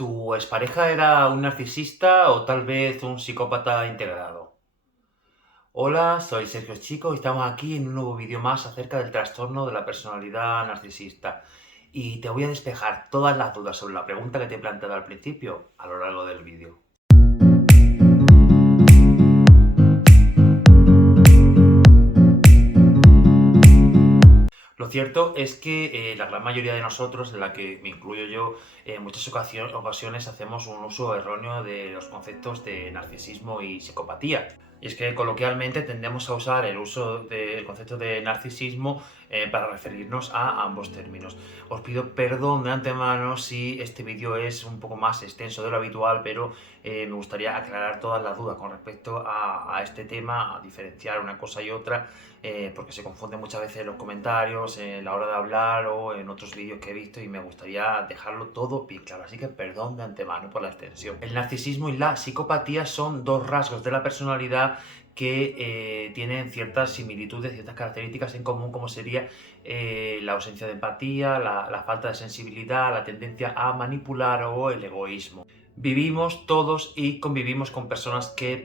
¿Tu expareja era un narcisista o tal vez un psicópata integrado? Hola, soy Sergio Chico y estamos aquí en un nuevo vídeo más acerca del trastorno de la personalidad narcisista. Y te voy a despejar todas las dudas sobre la pregunta que te he planteado al principio a lo largo del vídeo. Lo cierto es que la gran mayoría de nosotros, en la que me incluyo yo, en muchas ocasiones hacemos un uso erróneo de los conceptos de narcisismo y psicopatía. Y es que coloquialmente tendemos a usar el uso del concepto de narcisismo para referirnos a ambos términos. Os pido perdón de antemano si este vídeo es un poco más extenso de lo habitual, pero me gustaría aclarar todas las dudas con respecto a este tema, a diferenciar una cosa y otra, porque se confunden muchas veces en los comentarios, en la hora de hablar o en otros vídeos que he visto y me gustaría dejarlo todo bien claro, así que perdón de antemano por la extensión. El narcisismo y la psicopatía son dos rasgos de la personalidad que tienen ciertas similitudes, ciertas características en común, como sería la ausencia de empatía, la falta de sensibilidad, la tendencia a manipular o el egoísmo. Vivimos todos y convivimos con personas que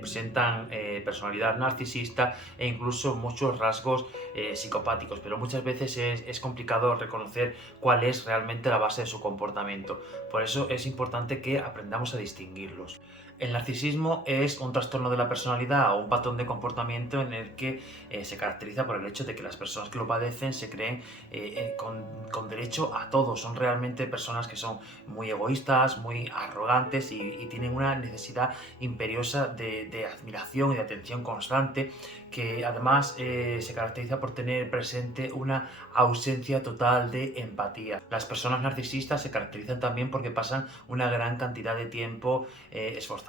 presentan personalidad narcisista e incluso muchos rasgos psicopáticos, pero muchas veces es complicado reconocer cuál es realmente la base de su comportamiento. Por eso es importante que aprendamos a distinguirlos. El narcisismo es un trastorno de la personalidad o un patrón de comportamiento en el que se caracteriza por el hecho de que las personas que lo padecen se creen con derecho a todo. Son realmente personas que son muy egoístas, muy arrogantes y tienen una necesidad imperiosa de admiración y de atención constante, que además se caracteriza por tener presente una ausencia total de empatía. Las personas narcisistas se caracterizan también porque pasan una gran cantidad de tiempo esforzándose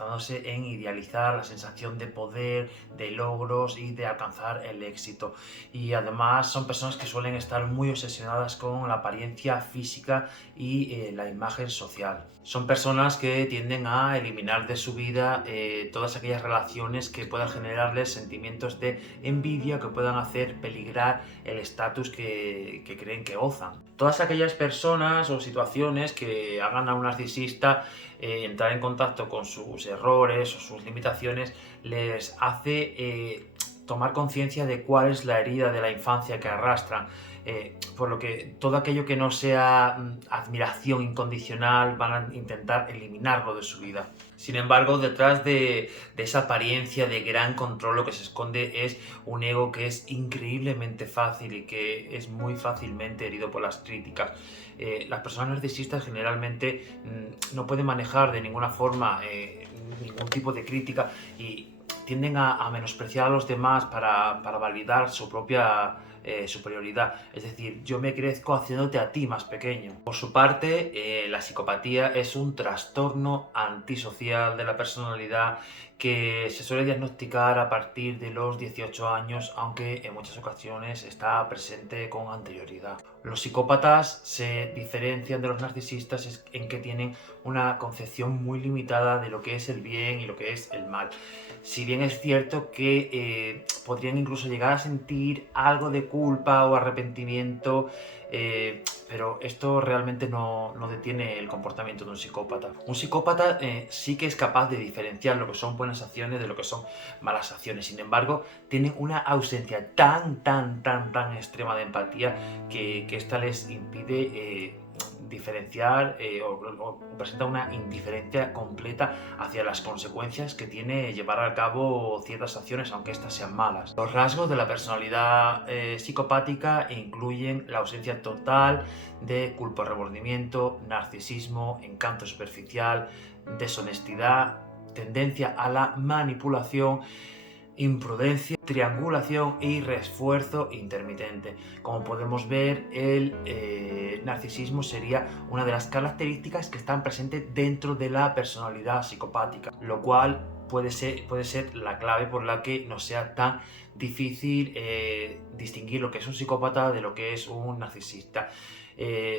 en idealizar la sensación de poder, de logros y de alcanzar el éxito. Y además son personas que suelen estar muy obsesionadas con la apariencia física y la imagen social. Son personas que tienden a eliminar de su vida todas aquellas relaciones que puedan generarles sentimientos de envidia, que puedan hacer peligrar el estatus que creen que gozan. Todas aquellas personas o situaciones que hagan a un narcisista entrar en contacto con sus errores o sus limitaciones les hace tomar conciencia de cuál es la herida de la infancia que arrastran. Por lo que todo aquello que no sea admiración incondicional van a intentar eliminarlo de su vida. Sin embargo, detrás de esa apariencia de gran control, lo que se esconde es un ego que es increíblemente fácil y que es muy fácilmente herido por las críticas. Las personas narcisistas generalmente no pueden manejar de ninguna forma ningún tipo de crítica y tienden a menospreciar a los demás para validar su propia superioridad. Es decir, yo me crezco haciéndote a ti más pequeño. Por su parte, la psicopatía es un trastorno antisocial de la personalidad que se suele diagnosticar a partir de los 18 años, aunque en muchas ocasiones está presente con anterioridad. Los psicópatas se diferencian de los narcisistas en que tienen una concepción muy limitada de lo que es el bien y lo que es el mal. Si bien es cierto que podrían incluso llegar a sentir algo de culpa o arrepentimiento, pero esto realmente no detiene el comportamiento de un psicópata. Un psicópata sí que es capaz de diferenciar lo que son buenas acciones de lo que son malas acciones. Sin embargo, tienen una ausencia tan extrema de empatía que esta les impide diferenciar o presenta una indiferencia completa hacia las consecuencias que tiene llevar a cabo ciertas acciones, aunque éstas sean malas. Los rasgos de la personalidad psicopática incluyen la ausencia total de culpa-remordimiento, narcisismo, encanto superficial, deshonestidad, tendencia a la manipulación, imprudencia, triangulación y refuerzo intermitente. Como podemos ver, el narcisismo sería una de las características que están presentes dentro de la personalidad psicopática, lo cual puede ser la clave por la que no sea tan difícil distinguir lo que es un psicópata de lo que es un narcisista.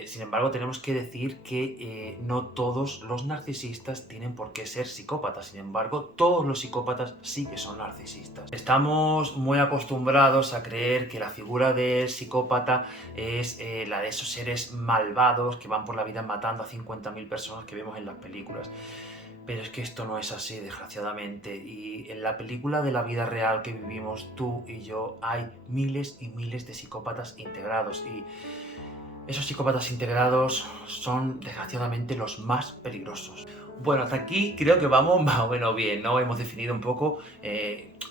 Sin embargo, tenemos que decir que no todos los narcisistas tienen por qué ser psicópatas. Sin embargo, todos los psicópatas sí que son narcisistas. Estamos muy acostumbrados a creer que la figura del psicópata es la de esos seres malvados que van por la vida matando a 50.000 personas que vemos en las películas. Pero es que esto no es así, desgraciadamente. Y en la película de la vida real que vivimos tú y yo hay miles y miles de psicópatas integrados. Y esos psicópatas integrados son, desgraciadamente, los más peligrosos. Bueno, hasta aquí creo que vamos más o menos bien, ¿no? Hemos definido un poco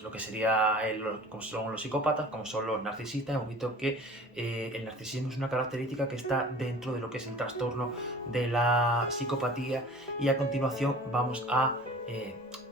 lo que sería cómo son los psicópatas, cómo son los narcisistas. Hemos visto que el narcisismo es una característica que está dentro de lo que es el trastorno de la psicopatía, y a continuación vamos a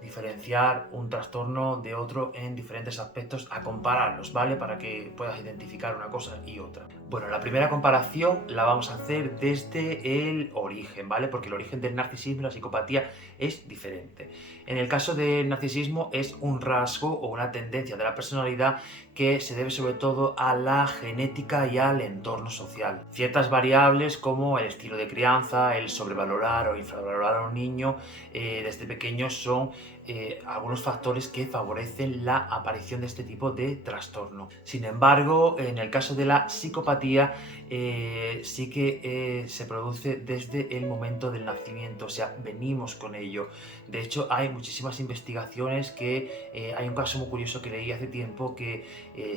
diferenciar un trastorno de otro en diferentes aspectos, a compararlos, ¿vale? Para que puedas identificar una cosa y otra. Bueno, la primera comparación la vamos a hacer desde el origen, ¿vale? Porque el origen del narcisismo y la psicopatía es diferente. En el caso del narcisismo es un rasgo o una tendencia de la personalidad que se debe sobre todo a la genética y al entorno social. Ciertas variables como el estilo de crianza, el sobrevalorar o infravalorar a un niño desde pequeño son algunos factores que favorecen la aparición de este tipo de trastorno. Sin embargo, en el caso de la psicopatía sí que se produce desde el momento del nacimiento, o sea, venimos con ello. De hecho, hay muchísimas investigaciones que hay un caso muy curioso que leí hace tiempo que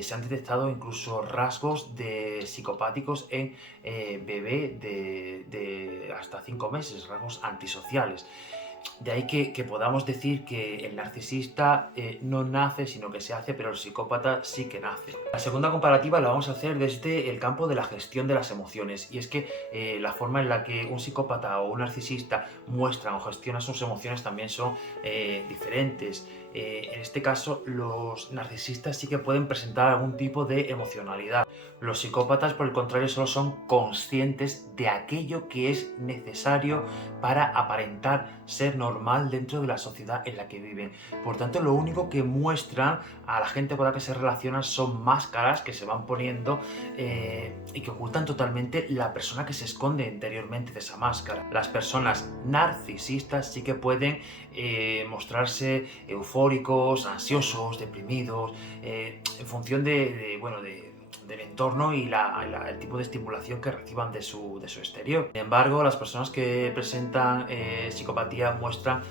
se han detectado incluso rasgos de psicopáticos en bebé de hasta 5 meses, rasgos antisociales. De ahí que podamos decir que el narcisista no nace, sino que se hace, pero el psicópata sí que nace. La segunda comparativa la vamos a hacer desde el campo de la gestión de las emociones, y es que la forma en la que un psicópata o un narcisista muestran o gestionan sus emociones también son diferentes. En este caso, los narcisistas sí que pueden presentar algún tipo de emocionalidad. Los psicópatas, por el contrario, solo son conscientes de aquello que es necesario para aparentar ser normal dentro de la sociedad en la que viven. Por tanto, lo único que muestran a la gente con la que se relacionan son máscaras que se van poniendo y que ocultan totalmente la persona que se esconde interiormente de esa máscara. Las personas narcisistas sí que pueden mostrarse eufóricos, ansiosos, deprimidos, en función del entorno y el tipo de estimulación que reciban de su exterior. Sin embargo, las personas que presentan psicopatía muestran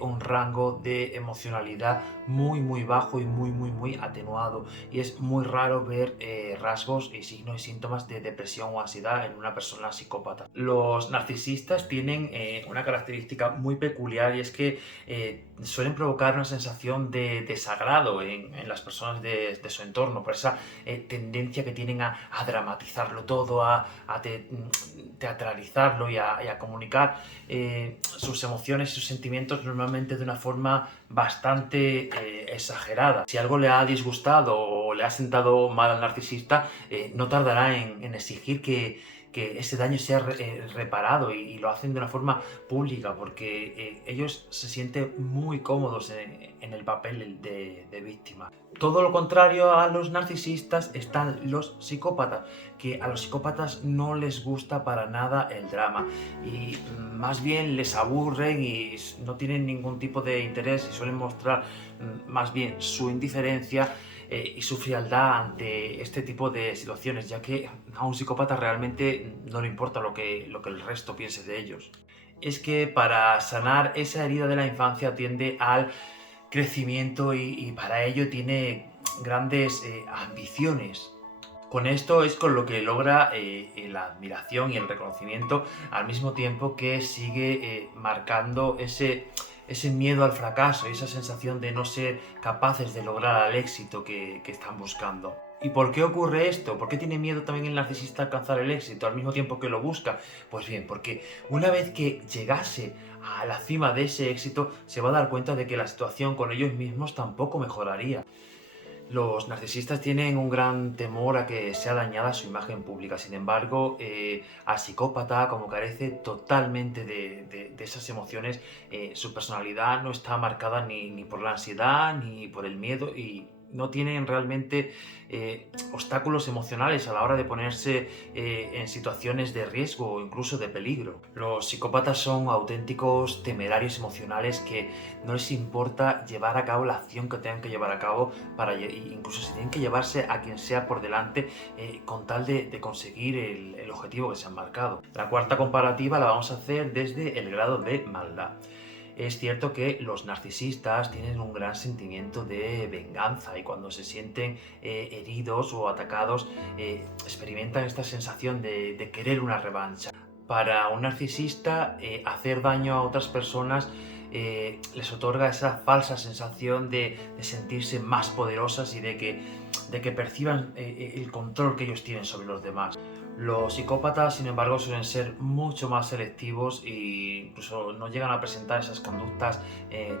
un rango de emocionalidad muy bajo y muy atenuado, y es muy raro ver rasgos y signos y síntomas de depresión o ansiedad en una persona psicópata. Los narcisistas tienen una característica muy peculiar, y es que suelen provocar una sensación de desagrado en las personas de su entorno, por esa tendencia que tienen a dramatizarlo todo, a teatralizarlo y a comunicar sus emociones y sus sentimientos normalmente de una forma bastante exagerada. Si algo le ha disgustado o le ha sentado mal al narcisista, no tardará en exigir que ese daño sea reparado, y lo hacen de una forma pública porque ellos se sienten muy cómodos en el papel de víctima. Todo lo contrario a los narcisistas están los psicópatas, que a los psicópatas no les gusta para nada el drama, y más bien les aburren y no tienen ningún tipo de interés, y suelen mostrar más bien su indiferencia y su frialdad ante este tipo de situaciones, ya que a un psicópata realmente no le importa lo que el resto piense de ellos. Es que para sanar esa herida de la infancia tiende al crecimiento, y para ello tiene grandes ambiciones. Con esto es con lo que logra la admiración y el reconocimiento, al mismo tiempo que sigue marcando ese miedo al fracaso y esa sensación de no ser capaces de lograr el éxito que están buscando. ¿Y por qué ocurre esto? ¿Por qué tiene miedo también el narcisista a alcanzar el éxito al mismo tiempo que lo busca? Pues bien, porque una vez que llegase a la cima de ese éxito, se va a dar cuenta de que la situación con ellos mismos tampoco mejoraría. Los narcisistas tienen un gran temor a que sea dañada su imagen pública. Sin embargo, al psicópata, como carece totalmente de esas emociones, su personalidad no está marcada ni por la ansiedad, ni por el miedo, y no tienen realmente obstáculos emocionales a la hora de ponerse en situaciones de riesgo o incluso de peligro. Los psicópatas son auténticos temerarios emocionales que no les importa llevar a cabo la acción que tengan que llevar a cabo, incluso si tienen que llevarse a quien sea por delante con tal de conseguir el objetivo que se han marcado. La cuarta comparativa la vamos a hacer desde el grado de maldad. Es cierto que los narcisistas tienen un gran sentimiento de venganza y cuando se sienten heridos o atacados experimentan esta sensación de querer una revancha. Para un narcisista, hacer daño a otras personas les otorga esa falsa sensación de sentirse más poderosas y de que perciban el control que ellos tienen sobre los demás. Los psicópatas, sin embargo, suelen ser mucho más selectivos e incluso no llegan a presentar esas conductas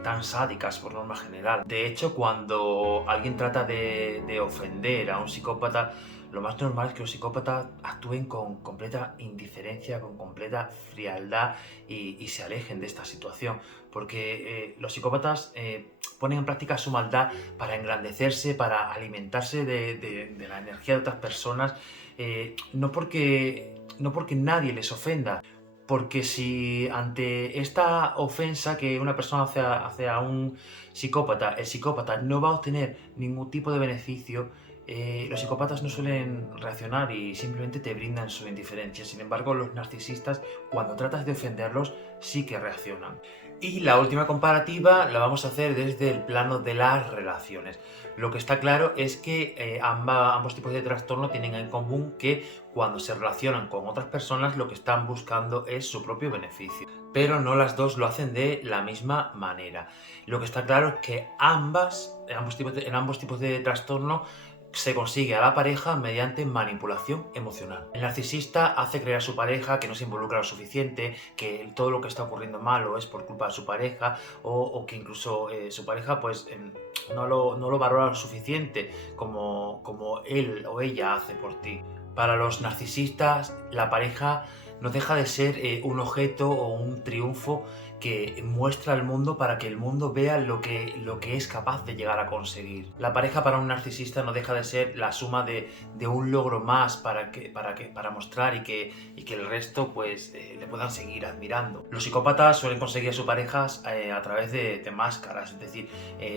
tan sádicas por norma general. De hecho, cuando alguien trata de ofender a un psicópata, lo más normal es que los psicópatas actúen con completa indiferencia, con completa frialdad y se alejen de esta situación. Porque los psicópatas ponen en práctica su maldad para engrandecerse, para alimentarse de la energía de otras personas, no porque nadie les ofenda, porque si ante esta ofensa que una persona hace a un psicópata, el psicópata no va a obtener ningún tipo de beneficio, los psicópatas no suelen reaccionar y simplemente te brindan su indiferencia. Sin embargo, los narcisistas, cuando tratas de ofenderlos, sí que reaccionan. Y la última comparativa la vamos a hacer desde el plano de las relaciones. Lo que está claro es que ambos tipos de trastorno tienen en común que cuando se relacionan con otras personas lo que están buscando es su propio beneficio. Pero no las dos lo hacen de la misma manera. Lo que está claro es que en ambos tipos de trastorno se consigue a la pareja mediante manipulación emocional. El narcisista hace creer a su pareja que no se involucra lo suficiente, que todo lo que está ocurriendo malo es por culpa de su pareja o que incluso su pareja pues no lo valora lo suficiente como él o ella hace por ti. Para los narcisistas, la pareja no deja de ser un objeto o un triunfo que muestra al mundo para que el mundo vea lo que es capaz de llegar a conseguir. La pareja para un narcisista no deja de ser la suma de un logro más para mostrar y que el resto pues le puedan seguir admirando. Los psicópatas suelen conseguir a sus parejas a través de máscaras, es decir,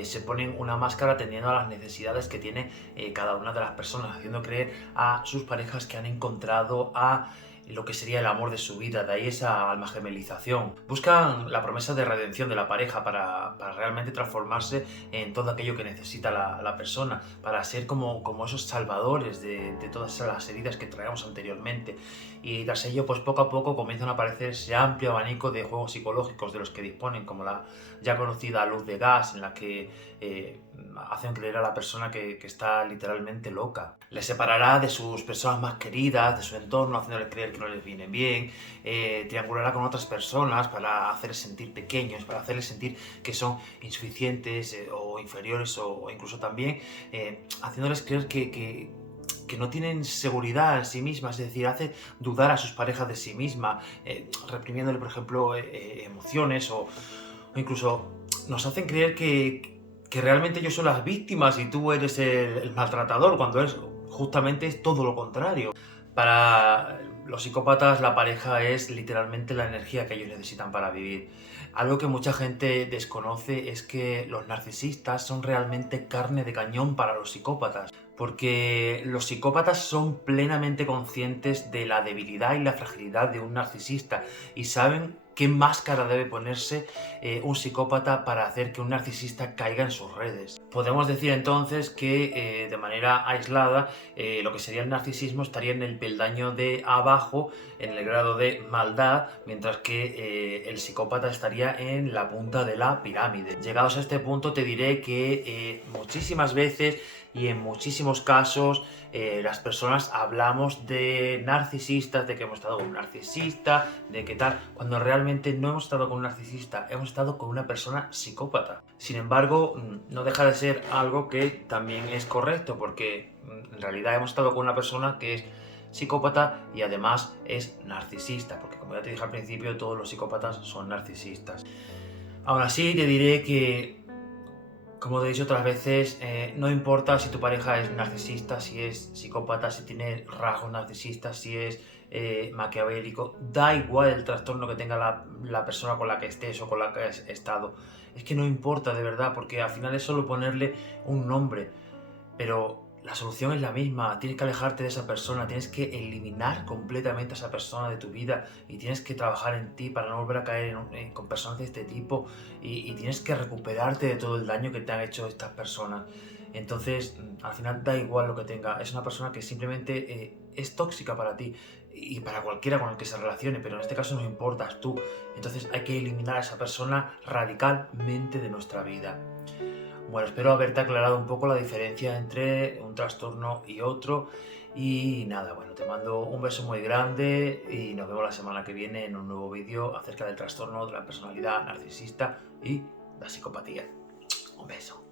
se ponen una máscara atendiendo a las necesidades que tiene cada una de las personas, haciendo creer a sus parejas que han encontrado a lo que sería el amor de su vida, de ahí esa alma gemelización. Buscan la promesa de redención de la pareja para realmente transformarse en todo aquello que necesita la persona, para ser como esos salvadores de todas las heridas que traíamos anteriormente. Y tras ello, pues poco a poco comienzan a aparecer ese amplio abanico de juegos psicológicos de los que disponen, como la ya conocida luz de gas, en la que hacen creer a la persona que está literalmente loca. Les separará de sus personas más queridas, de su entorno, haciéndoles creer que no les viene bien, triangulará con otras personas para hacerles sentir pequeños, para hacerles sentir que son insuficientes o inferiores o incluso también haciéndoles creer que no tienen seguridad en sí mismas, es decir, hace dudar a sus parejas de sí misma, reprimiéndole, por ejemplo, emociones o incluso nos hacen creer que realmente ellos son las víctimas y tú eres el maltratador, cuando justamente es todo lo contrario. Para los psicópatas la pareja es literalmente la energía que ellos necesitan para vivir. Algo que mucha gente desconoce es que los narcisistas son realmente carne de cañón para los psicópatas, porque los psicópatas son plenamente conscientes de la debilidad y la fragilidad de un narcisista y saben qué máscara debe ponerse un psicópata para hacer que un narcisista caiga en sus redes. Podemos decir entonces que de manera aislada lo que sería el narcisismo estaría en el peldaño de abajo, en el grado de maldad, mientras que el psicópata estaría en la punta de la pirámide. Llegados a este punto te diré que muchísimas veces y en muchísimos casos las personas hablamos de narcisistas, de que hemos estado con un narcisista, de que tal, cuando realmente no hemos estado con un narcisista, hemos estado con una persona psicópata. Sin embargo, no deja de ser algo que también es correcto, porque en realidad hemos estado con una persona que es psicópata y además es narcisista, porque como ya te dije al principio, todos los psicópatas son narcisistas. Aún así, te diré que Como te he dicho otras veces, no importa si tu pareja es narcisista, si es psicópata, si tiene rasgos narcisistas, si es maquiavélico, da igual el trastorno que tenga la persona con la que estés o con la que has estado. Es que no importa de verdad, porque al final es solo ponerle un nombre. Pero la solución es la misma, tienes que alejarte de esa persona, tienes que eliminar completamente a esa persona de tu vida y tienes que trabajar en ti para no volver a caer con personas de este tipo y tienes que recuperarte de todo el daño que te han hecho estas personas. Entonces, al final da igual lo que tenga, es una persona que simplemente es tóxica para ti y para cualquiera con el que se relacione, pero en este caso no importas tú. Entonces hay que eliminar a esa persona radicalmente de nuestra vida. Bueno, espero haberte aclarado un poco la diferencia entre un trastorno y otro. Y nada, bueno, te mando un beso muy grande y nos vemos la semana que viene en un nuevo vídeo acerca del trastorno de la personalidad narcisista y la psicopatía. Un beso.